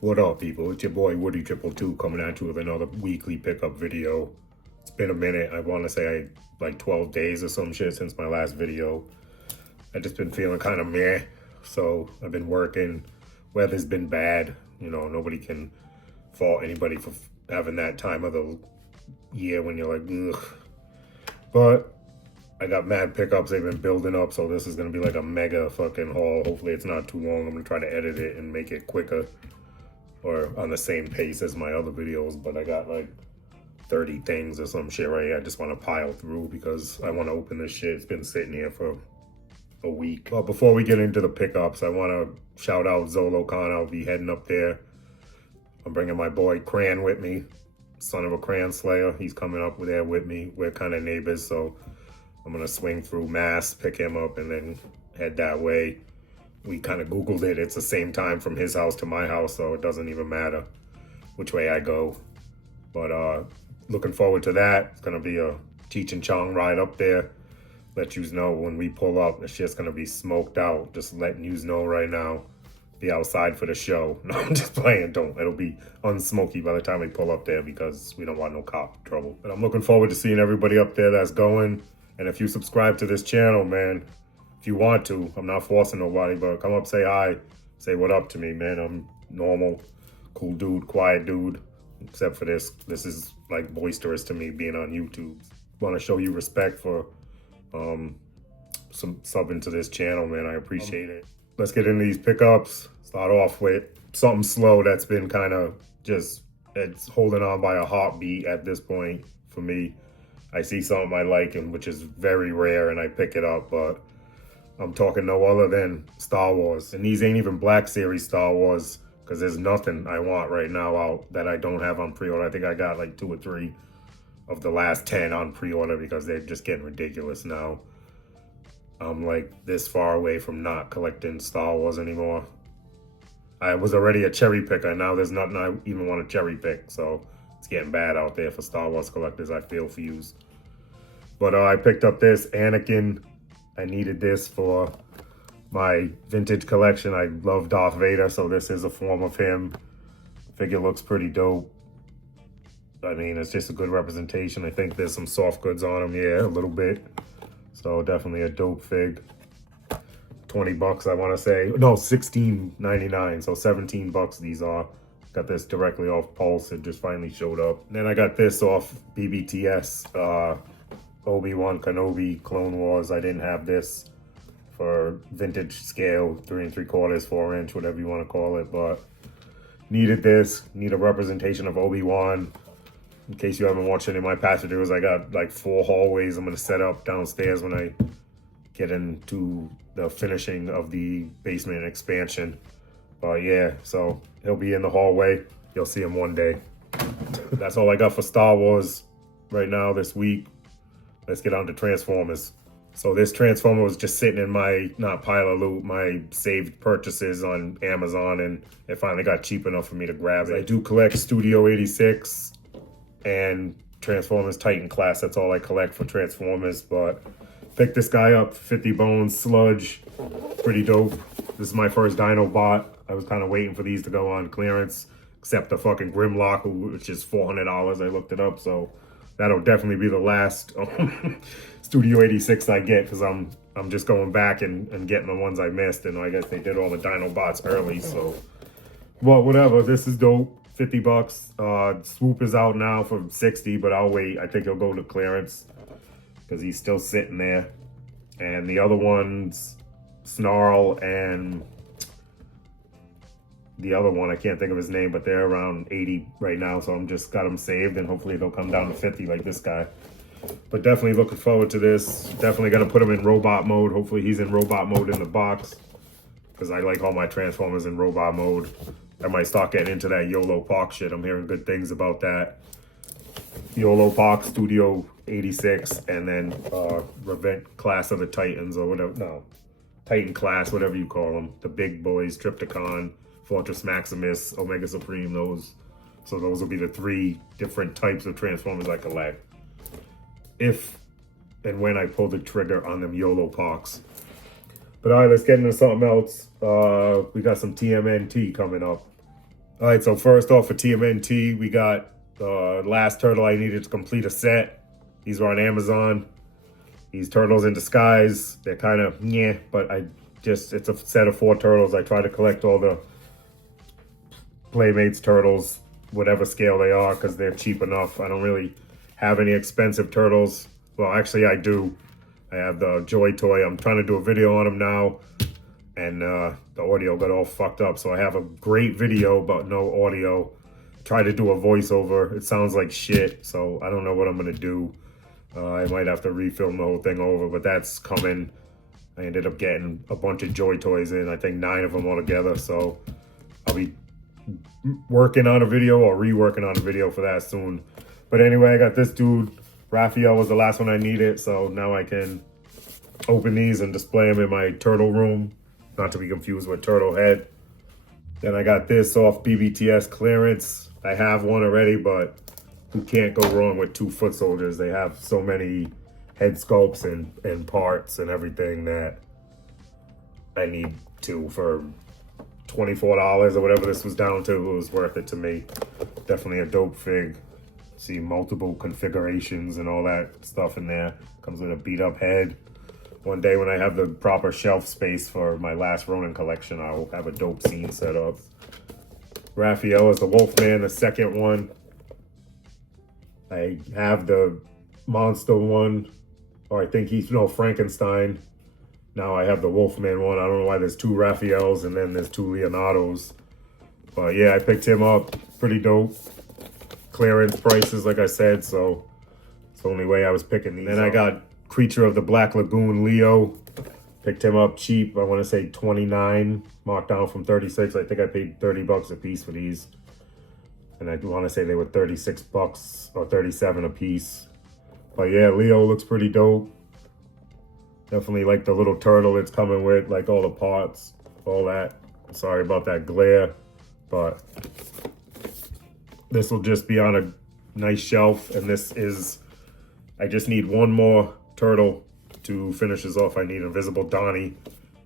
What up, people? It's your boy Woody222 coming at you with another weekly pickup video. It's been a minute. I want to say like 12 days or some shit since my last video. I just been feeling kind of meh. So I've been working. Weather's been bad. You know, nobody can fault anybody for having that time of the year when you're like, ugh. But I got mad pickups. They've been building up. So this is going to be like a mega fucking haul. Hopefully it's not too long. I'm going to try to edit it and make it quicker, or on the same pace as my other videos, but I got like 30 things or some shit right here. I just want to pile through because I want to open this shit. It's been sitting here for a week. But before we get into the pickups, I want to shout out Zolo Khan. I'll be heading up there. I'm bringing my boy Cran with me, son of a Cran Slayer. He's coming up there with me. We're kind of neighbors, so I'm going to swing through Mass, pick him up, and then head that way. We kind of Googled it. It's the same time from his house to my house, so it doesn't even matter which way I go. But looking forward to that. It's going to be a Cheech and Chong ride up there. Let yous know when we pull up, the shit's going to be smoked out. Just letting yous know right now. Be outside for the show. No, I'm just playing. Don't. It'll be unsmoky by the time we pull up there because we don't want no cop trouble. But I'm looking forward to seeing everybody up there that's going. And if you subscribe to this channel, man, if you want to, I'm not forcing nobody, but come up, say hi, say what up to me, man. I'm normal, cool dude, quiet dude, except for this. This is like boisterous to me being on YouTube. Want to show you respect for some subbing to this channel, man. I appreciate it. Let's get into these pickups. Start off with something slow that's been kind of just, it's holding on by a heartbeat at this point for me. I see something I like, and which is very rare, and I pick it up, but I'm talking no other than Star Wars. And these ain't even Black Series Star Wars, because there's nothing I want right now out that I don't have on pre-order. I think I got like 2 or 3 of the last 10 on pre-order because they're just getting ridiculous now. I'm like this far away from not collecting Star Wars anymore. I was already a cherry picker, and now there's nothing I even want to cherry pick. So it's getting bad out there for Star Wars collectors. I feel for yous. But I picked up this Anakin. I needed this for my vintage collection. I love Darth Vader, so this is a form of him. Figure looks pretty dope. I mean, it's just a good representation. I think there's some soft goods on him, yeah, a little bit. So definitely a dope fig. 20 bucks, I want to say. No, $16.99, so 17 bucks these are. Got this directly off Pulse. It just finally showed up. And then I got this off BBTS. Obi-Wan Kenobi Clone Wars. I didn't have this for vintage scale, 3 3/4, 4-inch, whatever you want to call it, but needed this. Need a representation of Obi-Wan. In case you haven't watched any of my past videos, I got like 4 hallways I'm going to set up downstairs when I get into the finishing of the basement expansion. But yeah, so he'll be in the hallway. You'll see him one day. That's all I got for Star Wars right now this week. Let's get on to Transformers. So this Transformer was just sitting in my, not pile of loot, my saved purchases on Amazon, and it finally got cheap enough for me to grab it. I do collect Studio 86 and Transformers Titan class. That's all I collect for Transformers, but picked this guy up, 50 bones, sludge, pretty dope. This is my first Dino bot. I was kind of waiting for these to go on clearance, except the fucking Grimlock, which is $400. I looked it up, so that'll definitely be the last Studio 86 I get, because I'm just going back and getting the ones I missed, and I guess they did all the Dino bots early, so. Well, whatever, this is dope. 50 bucks. Swoop is out now for 60, but I'll wait. I think he'll go to clearance because he's still sitting there. And the other ones, Snarl and the other one, I can't think of his name, but they're around 80 right now, so I'm just got them saved, and hopefully they'll come down to 50 like this guy. But definitely looking forward to this. Definitely gonna put him in robot mode. Hopefully he's in robot mode in the box, because I like all my Transformers in robot mode. I might start getting into that YOLO Park shit. I'm hearing good things about that. YOLO Park, Studio 86, and then Revent Class of the Titans, or whatever. No, Titan Class, whatever you call them. The big boys, Trypticon, Fortress Maximus, Omega Supreme, those. So those will be the 3 different types of Transformers I collect. If and when I pull the trigger on them YOLO Parks. But all right, let's get into something else. We got some TMNT coming up. All right, so first off for TMNT, we got the last turtle I needed to complete a set. These are on Amazon. These turtles in disguise, they're kind of but it's a set of 4 turtles. I try to collect all the Playmates turtles, whatever scale they are, because they're cheap enough. I don't really have any expensive turtles. Well, actually I do. I have the Joy toy. I'm trying to do a video on them now, and the audio got all fucked up. So I have a great video, but no audio. Try to do a voiceover. It sounds like shit, so I don't know what I'm gonna do. I might have to refilm the whole thing over, but that's coming. I ended up getting a bunch of Joy toys in, I think 9 of them altogether, so I'll be working on a video or reworking on a video for that soon. But anyway, I got this dude. Raphael was the last one I needed, so now I can open these and display them in my turtle room, not to be confused with Turtle Head. Then I got this off BBTS clearance. I have one already, but you can't go wrong with 2 foot soldiers. They have so many head sculpts and parts and everything that I need 2 for $24 or whatever this was down to. It was worth it to me. Definitely a dope fig. See multiple configurations and all that stuff in there. Comes with a beat up head. One day when I have the proper shelf space for my last Ronin collection, I'll have a dope scene set up. Raphael is the Wolfman, the second one. I have the monster one, or I think he's, no, Frankenstein. Now I have the Wolfman one. I don't know why there's 2 Raphaels and then there's 2 Leonardos. But yeah, I picked him up. Pretty dope. Clearance prices, like I said, so it's the only way I was picking these. Then I got Creature of the Black Lagoon Leo. Picked him up cheap. I want to say 29, marked down from 36. I think I paid 30 bucks a piece for these. And I want to say they were 36 bucks or 37 a piece. But yeah, Leo looks pretty dope. Definitely like the little turtle it's coming with, like all the parts, all that. Sorry about that glare, but this will just be on a nice shelf. And this is, I just need one more turtle to finish this off. I need Invisible Donnie,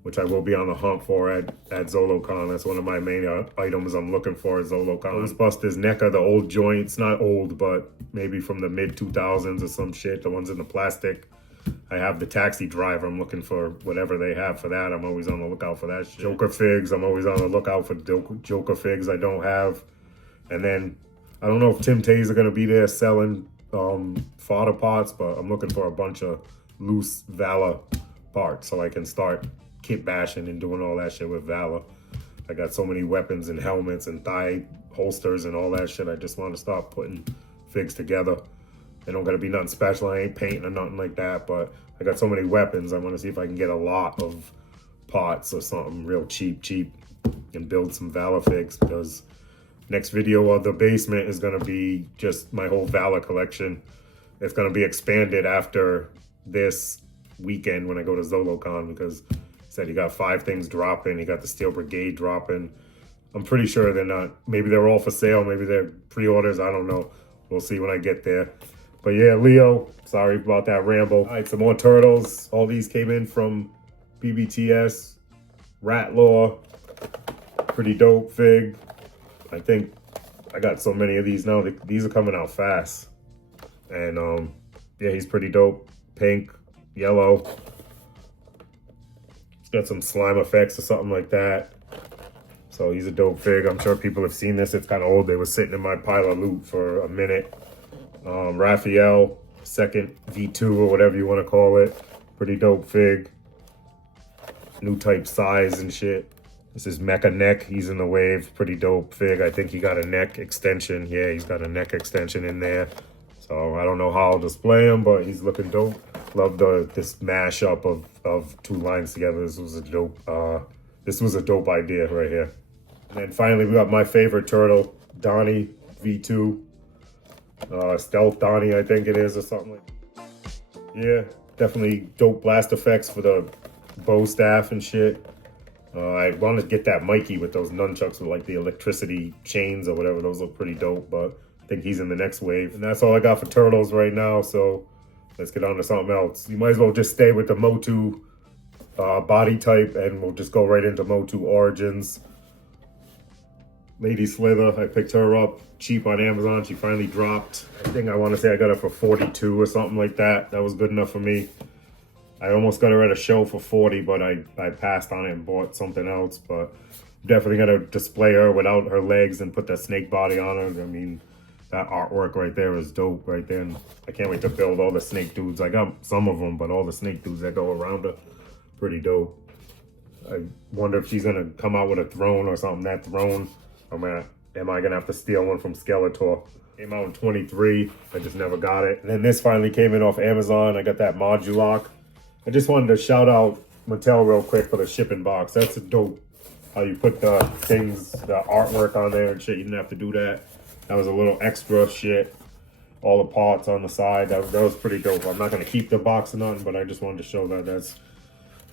which I will be on the hunt for at Zolo Khan. That's one of my main items I'm looking for at Zolo Khan. Ghostbusters NECA, the old joints, not old, but maybe from the mid 2000s or some shit, the ones in the plastic. I have the Taxi Driver. I'm looking for whatever they have for that. I'm always on the lookout for that shit. Joker figs. I'm always on the lookout for Joker figs I don't have. And then I don't know if Tim Tays are going to be there selling fodder parts, but I'm looking for a bunch of loose Valor parts so I can start kit bashing and doing all that shit with Valor. I got so many weapons and helmets and thigh holsters and all that shit. I just want to start putting figs together. They don't gotta be nothing special. I ain't painting or nothing like that, but I got so many weapons. I want to see if I can get a lot of parts or something real cheap and build some Valor figs, because next video of the basement is gonna be just my whole Valor collection. It's gonna be expanded after this weekend when I go to Zolo Khan, because he said he got 5 things dropping. He got the Steel Brigade dropping. I'm pretty sure they're not, maybe they're all for sale, maybe they're pre-orders, I don't know. We'll see when I get there. But yeah, Leo, sorry about that ramble. All right, some more turtles. All these came in from BBTS. Rat Law, pretty dope fig. I think I got so many of these now. These are coming out fast. And yeah, he's pretty dope. Pink, yellow. It's got some slime effects or something like that. So he's a dope fig. I'm sure people have seen this. It's kind of old. They were sitting in my pile of loot for a minute. Raphael, second V2 or whatever you want to call it. Pretty dope fig. New type size and shit. This is Mecha Neck. He's in the wave. Pretty dope fig. I think he got a neck extension. Yeah, he's got a neck extension in there. So I don't know how I'll display him, but he's looking dope. Love this mashup of 2 lines together. This was a dope idea right here. And then finally we got my favorite turtle, Donnie V2. Stealth Donnie, I think it is, or something like that. Yeah, definitely dope blast effects for the bow staff and shit. I want to get that Mikey with those nunchucks with like the electricity chains or whatever. Those look pretty dope, but I think he's in the next wave. And that's all I got for turtles right now, so let's get on to something else. You might as well just stay with the Motu body type, and we'll just go right into Motu Origins. Lady Slither. I picked her up cheap on Amazon. She finally dropped. I think I want to say I got her for 42 or something like that. That was good enough for me. I almost got her at a show for 40, but I passed on it and bought something else. But definitely gonna display her without her legs and put that snake body on her. I mean, that artwork right there is dope right there. And I can't wait to build all the snake dudes. I got some of them, but all the snake dudes that go around her, pretty dope. I wonder if she's gonna come out with a throne or something. That throne, am I gonna have to steal one from Skeletor? Came out in 23, I just never got it. And then this finally came in off Amazon. I got that Modulock. I just wanted to shout out Mattel real quick for the shipping box. That's a dope. How you put the things, the artwork on there and shit. You didn't have to do that. That was a little extra shit. All the parts on the side. That was pretty dope. I'm not gonna keep the box or nothing, but I just wanted to show that that's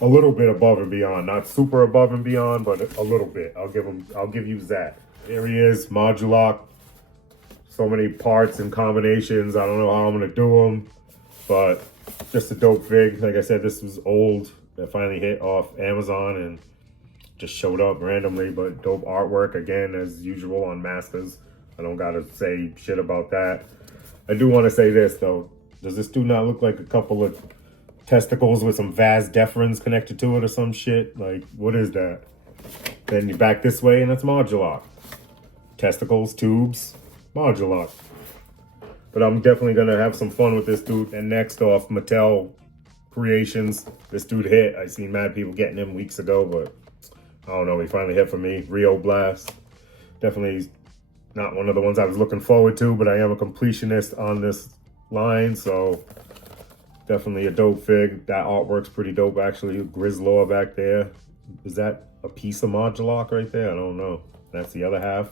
a little bit above and beyond. Not super above and beyond, but a little bit. I'll give you that. There he is, Modulock. So many parts and combinations. I don't know how I'm gonna do them, but just a dope fig. Like I said, this was old. That finally hit off Amazon and just showed up randomly, but dope artwork again, as usual on Masters. I don't gotta say shit about that. I do want to say this though. Does this dude not look like a couple of testicles with some vas deferens connected to it or some shit? Like, what is that? Then you back this way and it's Modulock. Testicles, tubes, Modulock. But I'm definitely gonna have some fun with this dude. And next off, Mattel Creations. This dude hit. I seen mad people getting him weeks ago, but I don't know, he finally hit for me. Rio Blast. Definitely not one of the ones I was looking forward to, but I am a completionist on this line, so definitely a dope fig. That artwork's pretty dope, actually. Grizzlor back there. Is that a piece of Modulock right there? I don't know. That's the other half.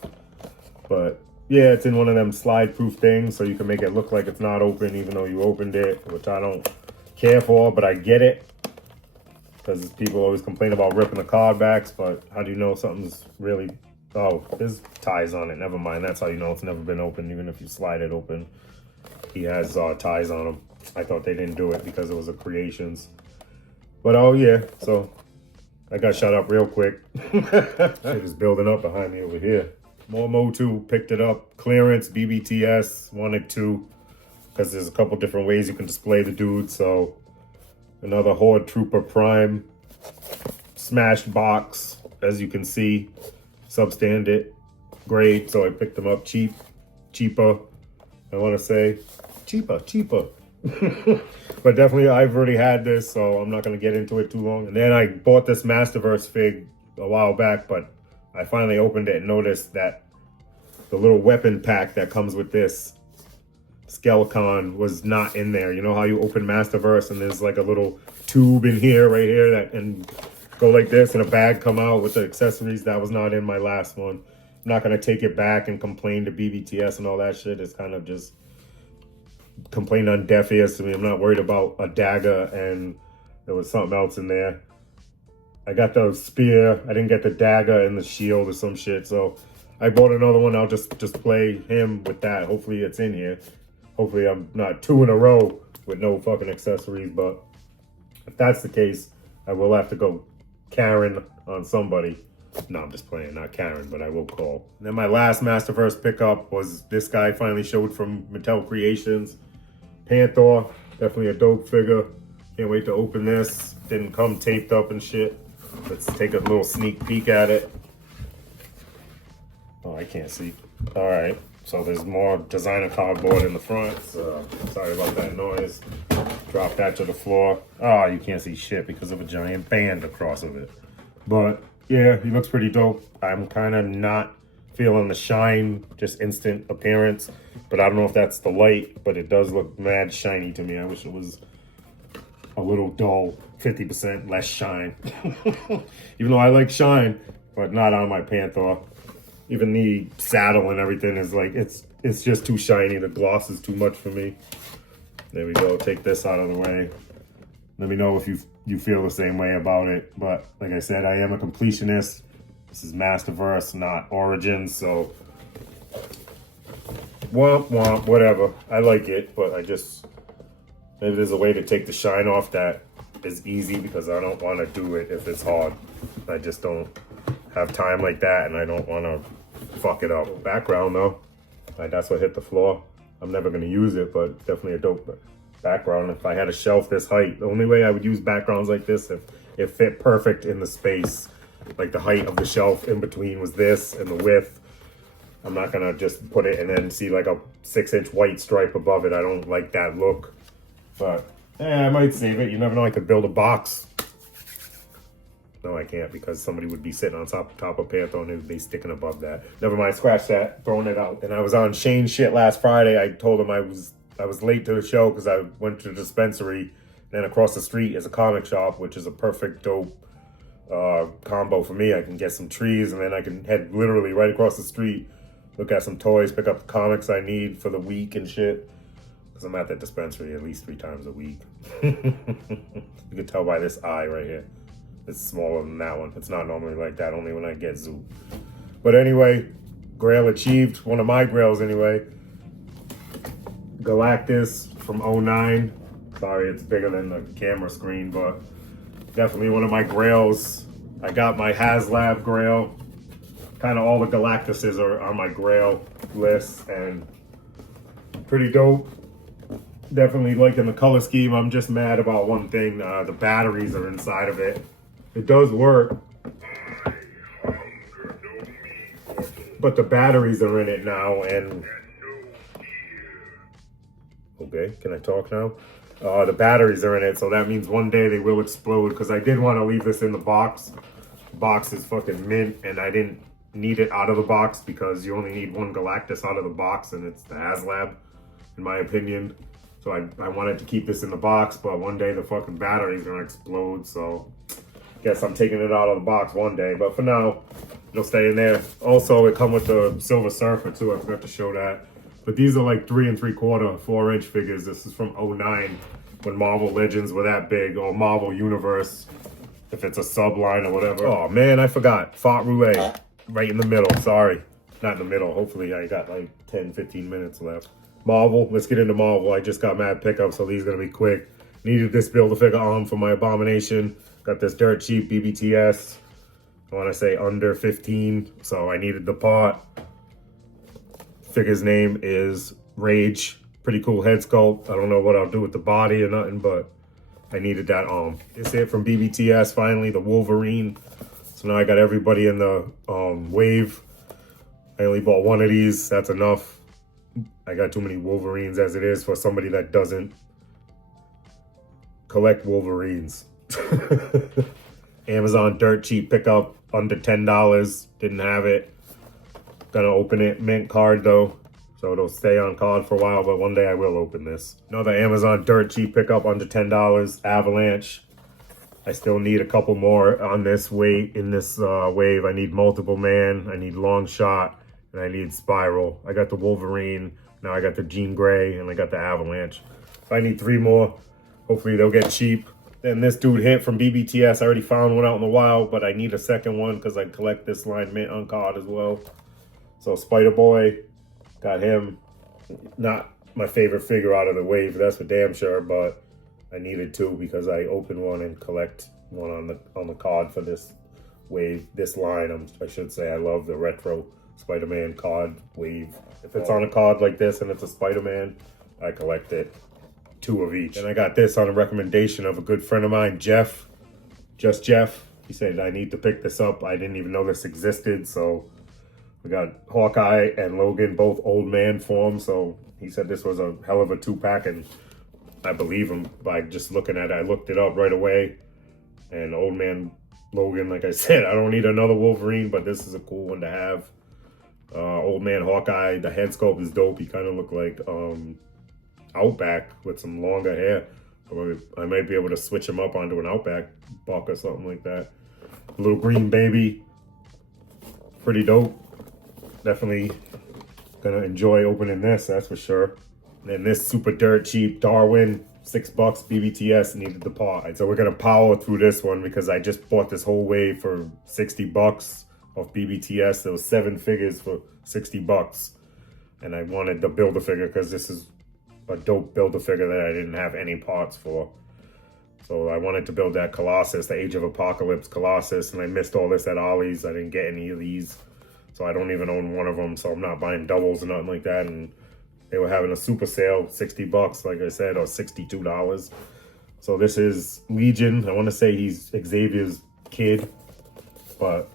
But yeah, it's in one of them slide-proof things, so you can make it look like it's not open, even though you opened it, which I don't care for, but I get it. Because people always complain about ripping the card backs, but how do you know something's really... Oh, there's ties on it. Never mind. That's how you know it's never been open, even if you slide it open. He has ties on him. I thought they didn't do it because it was a Creations. But oh yeah, so I got shut up real quick. Shit is building up behind me over here. More Motu, picked it up. Clearance, BBTS, wanted to. Because there's a couple different ways you can display the dude, so... Another Horde Trooper Prime smashed box, as you can see, substandard, great. So I picked them up cheaper. I want to say cheaper. But definitely, I've already had this, so I'm not going to get into it too long. And then I bought this Masterverse fig a while back, but I finally opened it and noticed that the little weapon pack that comes with this Zolo Khan was not in there. You know how you open Masterverse and there's like a little tube in here, right here, that and go like this and a bag come out with the accessories? That was not in my last one. I'm not gonna take it back and complain to BBTS and all that shit. It's kind of just complain on deaf ears to me. I'm not worried about a dagger and there was something else in there. I got the spear. I didn't get the dagger and the shield or some shit. So I bought another one. I'll just play him with that. Hopefully it's in here. Hopefully I'm not 2 in a row with no fucking accessories, but if that's the case, I will have to go Karen on somebody. No, I'm just playing, not Karen, but I will call. And then my last Masterverse pickup was this guy finally showed from Mattel Creations. Panther, definitely a dope figure. Can't wait to open this. Didn't come taped up and shit. Let's take a little sneak peek at it. Oh, I can't see. All right. So there's more designer cardboard in the front. So sorry about that noise. Drop that to the floor. Oh, you can't see shit because of a giant band across of it. But yeah, he looks pretty dope. I'm kind of not feeling the shine, just instant appearance. But I don't know if that's the light, but it does look mad shiny to me. I wish it was a little dull, 50% less shine. Even though I like shine, but not on my Panther. Even the saddle and everything is like, it's just too shiny. The gloss is too much for me. There we go. Take this out of the way. Let me know if you feel the same way about it. But like I said, I am a completionist. This is Masterverse, not Origins. So womp womp, whatever. I like it, but I just, maybe there's a way to take the shine off that is easy, because I don't want to do it if it's hard. I just don't have time like that, and I don't want to fuck it up. Background though, like that's what hit the floor. I'm never gonna use it, but definitely a dope background. If I had a shelf this height, the only way I would use backgrounds like this if it fit perfect in the space. Like the height of the shelf in between was this and the width. I'm not gonna just put it and then see like a 6-inch white stripe above it. I don't like that look, but I might save it. You never know, I could build a box. No, I can't because somebody would be sitting on top of Panther and it would be sticking above that. Never mind, scratch that, throwing it out. And I was on Shane's shit last Friday. I told him I was late to the show because I went to the dispensary. Then across the street is a comic shop, which is a perfect dope combo for me. I can get some trees and then I can head literally right across the street, look at some toys, pick up the comics I need for the week and shit. Because I'm at that dispensary at least 3 times a week. You can tell by this eye right here. It's smaller than that one. It's not normally like that, only when I get Zoo. But anyway, Grail achieved, one of my Grails anyway. Galactus from 09. Sorry, it's bigger than the camera screen, but definitely one of my Grails. I got my HasLab Grail. Kind of all the Galactuses are on my Grail list, and pretty dope. Definitely liking the color scheme. I'm just mad about one thing. The batteries are inside of it. It does work, but the batteries are in it now, and okay, can I talk now? The batteries are in it, so that means one day they will explode, because I did want to leave this in the box. The box is fucking mint, and I didn't need it out of the box because you only need one Galactus out of the box, and it's the HasLab, in my opinion. So I wanted to keep this in the box, but one day the fucking battery's gonna explode, so guess I'm taking it out of the box one day, but for now, it'll stay in there. Also, it come with the Silver Surfer too. I forgot to show that. But these are like 3 3/4, 4-inch figures. This is from 09, when Marvel Legends were that big, or Marvel Universe, if it's a subline or whatever. Oh man, I forgot. Font Roulette, right in the middle. Sorry, not in the middle. Hopefully, I got like 10, 15 minutes left. Marvel, let's get into Marvel. I just got mad pickups, so these are gonna be quick. Needed this Build-A-Figure arm for my Abomination. Got this dirt cheap BBTS. I want to say under 15, so I needed the part. Figure's name is Rage. Pretty cool head sculpt. I don't know what I'll do with the body or nothing, but I needed that arm. This it from BBTS, finally, the Wolverine. So now I got everybody in the wave. I only bought one of these, that's enough. I got too many Wolverines as it is for somebody that doesn't collect Wolverines. Amazon dirt cheap pickup, under $10. Didn't have it. Gonna open it. Mint card though, so it'll stay on card for a while, but one day I will open this. Another Amazon dirt cheap pickup, under $10. Avalanche. I still need a couple more on this wave. Wave, I need Multiple Man, I need Long Shot, and I need Spiral. I got the Wolverine, now I got the Jean Grey, and I got the Avalanche. So I need 3 more. Hopefully they'll get cheap. Then this dude hit from BBTS. I already found one out in the wild, but I need a second one because I collect this line mint on card as well. So Spider-Boy, got him. Not my favorite figure out of the wave, that's for damn sure, but I needed 2 because I opened one and collect one on the card for this wave, this line. I should say I love the retro Spider-Man card wave. If it's on a card like this and it's a Spider-Man, I collect it. 2 of each. And I got this on a recommendation of a good friend of mine, Jeff. Just Jeff. He said I need to pick this up. I didn't even know this existed. So we got Hawkeye and Logan, both old man form. So he said this was a hell of a 2-pack, and I believe him by just looking at it. I looked it up right away. And old man Logan, like I said, I don't need another Wolverine, but this is a cool one to have. Old man Hawkeye, the head sculpt is dope. He kind of looked like Outback with some longer hair. Or I might be able to switch him up onto an Outback buck or something like that. Little green baby, pretty dope. Definitely gonna enjoy opening this, that's for sure. And then this super dirt cheap Darwin, $6 BBTS, needed the part. So we're gonna power through this one because I just bought this whole wave for $60 off BBTS. There was 7 figures for $60, and I wanted the Build-A-Figure because this is a dope Build-A-Figure that I didn't have any parts for. So I wanted to build that Colossus, the Age of Apocalypse Colossus, and I missed all this at Ollie's. I didn't get any of these. So I don't even own one of them. So I'm not buying doubles or nothing like that. And they were having a super sale, 60 bucks, like I said, or $62. So this is Legion. I want to say he's Xavier's kid. But,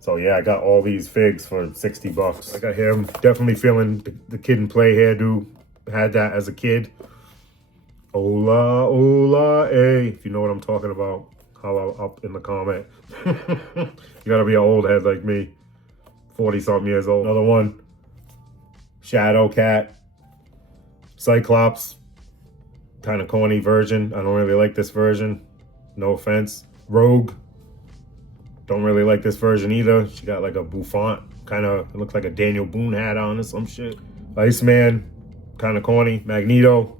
so yeah, I got all these figs for 60 bucks. I got him. Definitely feeling the Kid and Play hairdo. Had that as a kid. Hola, hola, hey. If you know what I'm talking about, holla up in the comment. You gotta be an old head like me. 40-something years old. Another one. Shadow Cat. Cyclops. Kind of corny version. I don't really like this version. No offense. Rogue. Don't really like this version either. She got like a bouffant. Kind of looks like a Daniel Boone hat on or some shit. Iceman. Kind of corny. Magneto.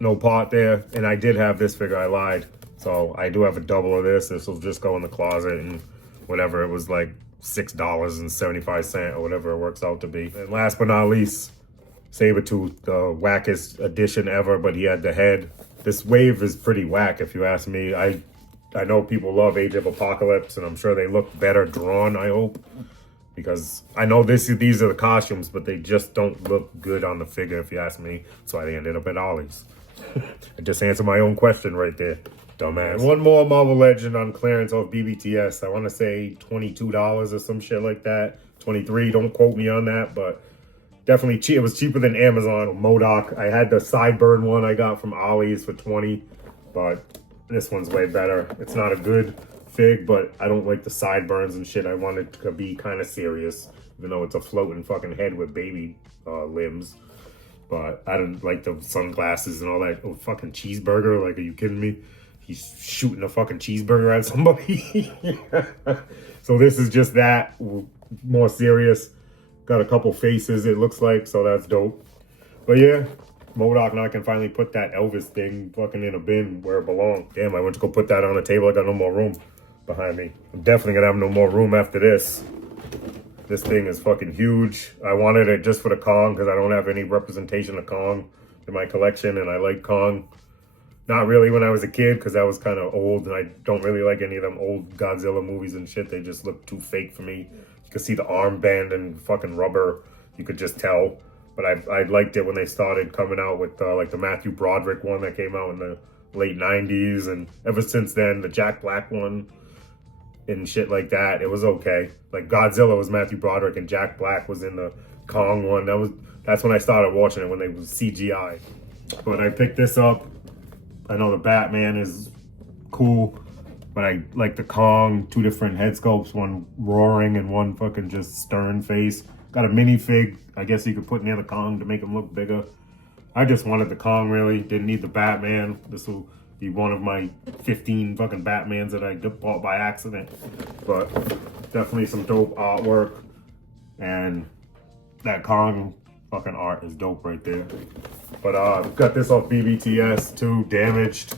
No part there. And I did have this figure. I lied. So I do have a double of this. This will just go in the closet and whatever. It was like $6.75 or whatever it works out to be. And last but not least, Sabretooth, the wackest edition ever, but he had the head. This wave is pretty whack if you ask me. I know people love Age of Apocalypse, and I'm sure they look better drawn, I hope. Because I know these are the costumes, but they just don't look good on the figure if you ask me. That's why they ended up at Ollie's. I just answered my own question right there. Dumbass. And one more Marvel Legend on clearance off BBTS. I want to say $22 or some shit like that. 23, don't quote me on that, but definitely cheap. It was cheaper than Amazon. MODOK. I had the Sideburn one I got from Ollie's for 20, but this one's way better. It's not a good fig, but I don't like the sideburns and shit. I want it to be kind of serious, even though it's a floating fucking head with baby limbs. But I didn't like the sunglasses and all that. Oh, fucking cheeseburger. Like, are you kidding me? He's shooting a fucking cheeseburger at somebody. So this is just that, more serious. Got a couple faces, it looks like, so that's dope. But yeah, MODOK now can finally put that Elvis thing fucking in a bin where it belongs. Damn, I went to go put that on the table. I got no more room behind me. I'm definitely gonna have no more room after this. This thing is fucking huge. I wanted it just for the Kong because I don't have any representation of Kong in my collection, and I like Kong. Not really when I was a kid, because I was kind of old, and I don't really like any of them old Godzilla movies and shit. They just look too fake for me. You could see the armband and fucking rubber. You could just tell. But I liked it when they started coming out with like the Matthew Broderick one that came out in the late 90s. And ever since then, the Jack Black one and shit like that, it was okay. Like Godzilla was Matthew Broderick and Jack Black was in the Kong one. That's when I started watching it, when they was CGI. But I picked this up. I know the Batman is cool, but I like the Kong, 2 different head sculpts, one roaring and one fucking just stern face. Got a minifig, I guess you could put near the Kong to make him look bigger. I just wanted the Kong, really. Didn't need the Batman. This will be one of my 15 fucking Batmans that I bought by accident. But definitely some dope artwork. And that Kong fucking art is dope right there. But got this off BBTS too, damaged.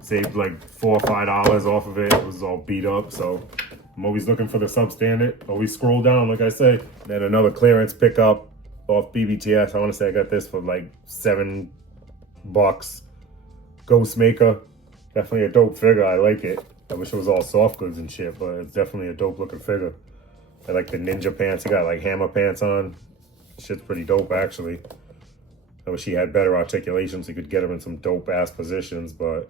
Saved like $4 or $5 off of it. It was all beat up, so I'm always looking for the substandard. Always scroll down, like I say. Then another clearance pickup off BBTS. I want to say I got this for like $7. Ghostmaker. Definitely a dope figure. I like it. I wish it was all soft goods and shit, but it's definitely a dope looking figure. I like the ninja pants. He got like hammer pants on. Shit's pretty dope, actually. I wish he had better articulation so you could get him in some dope ass positions, but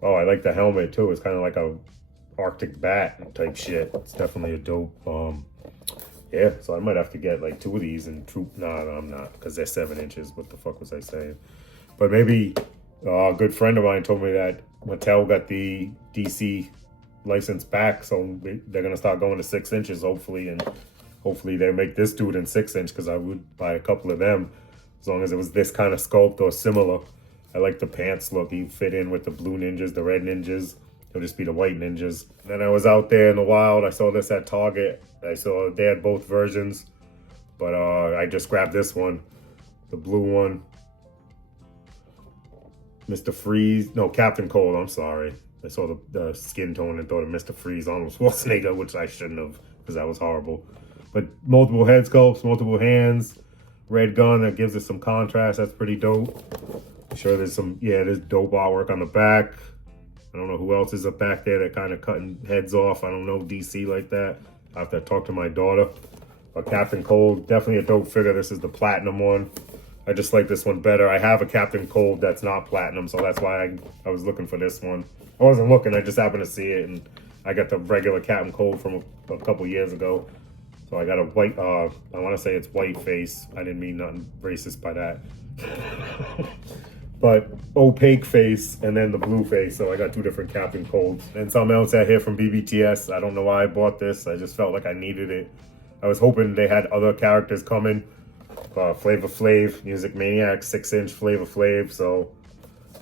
oh, I like the helmet too. It's kind of like a Arctic bat type shit. It's definitely a dope. Yeah, so I might have to get like 2 of these and troop. No, I'm not, because they're 7 inches. What the fuck was I saying? But maybe a good friend of mine told me that Mattel got the DC license back, so they're gonna start going to 6 inches hopefully, and hopefully they make this dude in 6 inch, because I would buy a couple of them as long as it was this kind of sculpt or similar. I like the pants look. He fit in with the blue ninjas, the red ninjas. It'll just be the white ninjas. Then I was out there in the wild. I saw this at Target. I saw they had both versions, but I just grabbed this one, the blue one. Mr. Freeze, no, Captain Cold, I'm sorry. I saw the skin tone and thought of Mr. Freeze, Arnold Schwarzenegger, which I shouldn't have, because that was horrible. But multiple head sculpts, multiple hands, red gun that gives it some contrast. That's pretty dope. I'm sure there's some, yeah, there's dope artwork on the back. I don't know who else is up back there that kind of cutting heads off. I don't know DC like that. I have to talk to my daughter. But Captain Cold, definitely a dope figure. This is the platinum one. I just like this one better. I have a Captain Cold that's not platinum, so that's why I was looking for this one. I wasn't looking, I just happened to see it, and I got the regular Captain Cold from a couple years ago. So I got a white, I want to say it's white face. I didn't mean nothing racist by that. But opaque face and then the blue face. So I got two different Captain Colds. And something else out here from BBTS. I don't know why I bought this. I just felt like I needed it. I was hoping they had other characters coming. Flavor Flav, Music Maniac, 6-inch Flavor Flav. So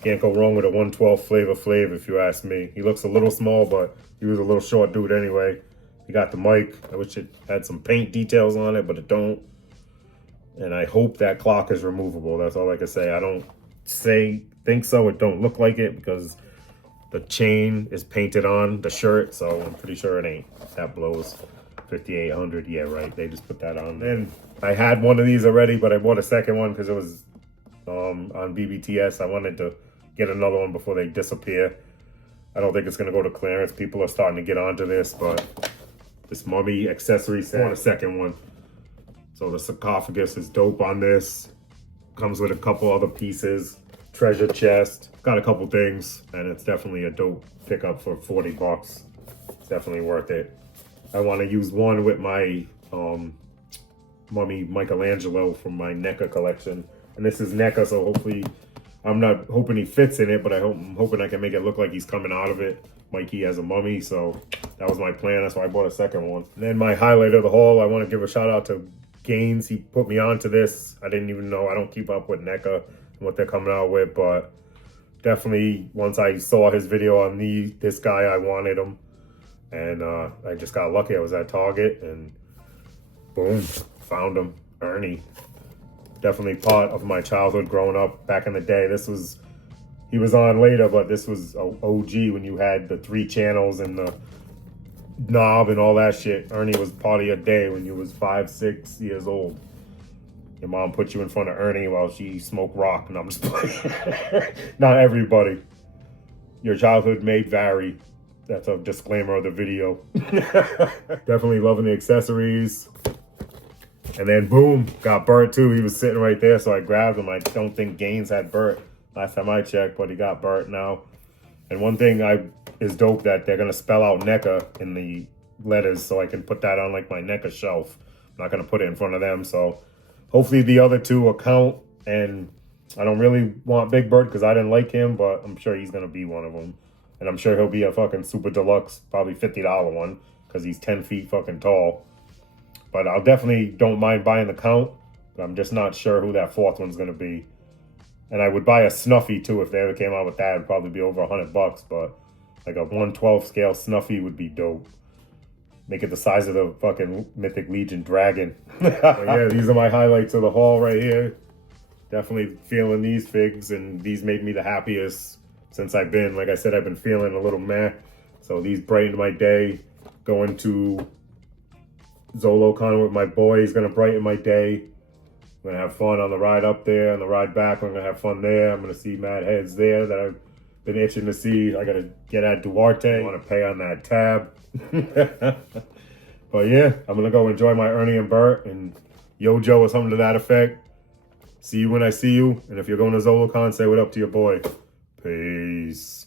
can't go wrong with a 112 Flavor Flav if you ask me. He looks a little small, but he was a little short dude anyway. He got the mic. I wish it had some paint details on it, but it don't. And I hope that clock is removable. That's all I can say. I don't think so. It don't look like it because the chain is painted on the shirt, so I'm pretty sure it ain't. That blows. 5,800. Yeah, right. They just put that on. And I had one of these already, but I bought a second one because it was on BBTS. I wanted to get another one before they disappear. I don't think it's going to go to clearance. People are starting to get onto this, but this mummy accessory set. I want a second one. So the sarcophagus is dope on this. Comes with a couple other pieces. Treasure chest. Got a couple things, and it's definitely a dope pickup for 40 bucks. It's definitely worth it. I want to use one with my mummy Michelangelo from my NECA collection. And this is NECA, so hopefully, I'm not hoping he fits in it, but I'm hoping I can make it look like he's coming out of it. Mikey as a mummy, so that was my plan. That's why I bought a second one. And then my highlight of the haul, I want to give a shout out to Gaines. He put me onto this. I didn't even know. I don't keep up with NECA and what they're coming out with, but definitely once I saw his video on this guy, I wanted him. And I just got lucky. I was at Target and boom, found him. Ernie. Definitely part of my childhood growing up back in the day. He was on later, but this was OG when you had the 3 channels and the knob and all that shit. Ernie was part of your day when you was 5, 6 years old. Your mom put you in front of Ernie while she smoked rock. And I'm just playing. Not everybody. Your childhood may vary. That's a disclaimer of the video. Definitely loving the accessories. And then boom, got Bert too. He was sitting right there, so I grabbed him. I don't think Gaines had Bert last time I checked, but he got Bert now. And one thing is dope that they're gonna spell out NECA in the letters, so I can put that on like my NECA shelf. I'm not gonna put it in front of them, so hopefully the other two will count. And I don't really want Big Bird because I didn't like him, but I'm sure he's gonna be one of them. And I'm sure he'll be a fucking super deluxe, probably $50 one, because he's 10 feet fucking tall. But I'll definitely don't mind buying the count, but I'm just not sure who that 4th one's gonna be. And I would buy a Snuffy too if they ever came out with that. It'd probably be over 100 bucks, but like a 1/12 scale Snuffy would be dope. Make it the size of the fucking Mythic Legion dragon. But yeah, these are my highlights of the haul right here. Definitely feeling these figs, and these made me the happiest since I've been, like I said, I've been feeling a little meh. So these brightened my day. Going to Zolo Khan with my boy is gonna brighten my day. I'm gonna have fun on the ride up there, on the ride back. I'm gonna have fun there. I'm gonna see mad heads there that I've been itching to see. I gotta get at Duarte. I wanna pay on that tab. But yeah, I'm gonna go enjoy my Ernie and Bert and Yojo or something to that effect. See you when I see you. And if you're going to Zolo Khan, say what up to your boy. Peace.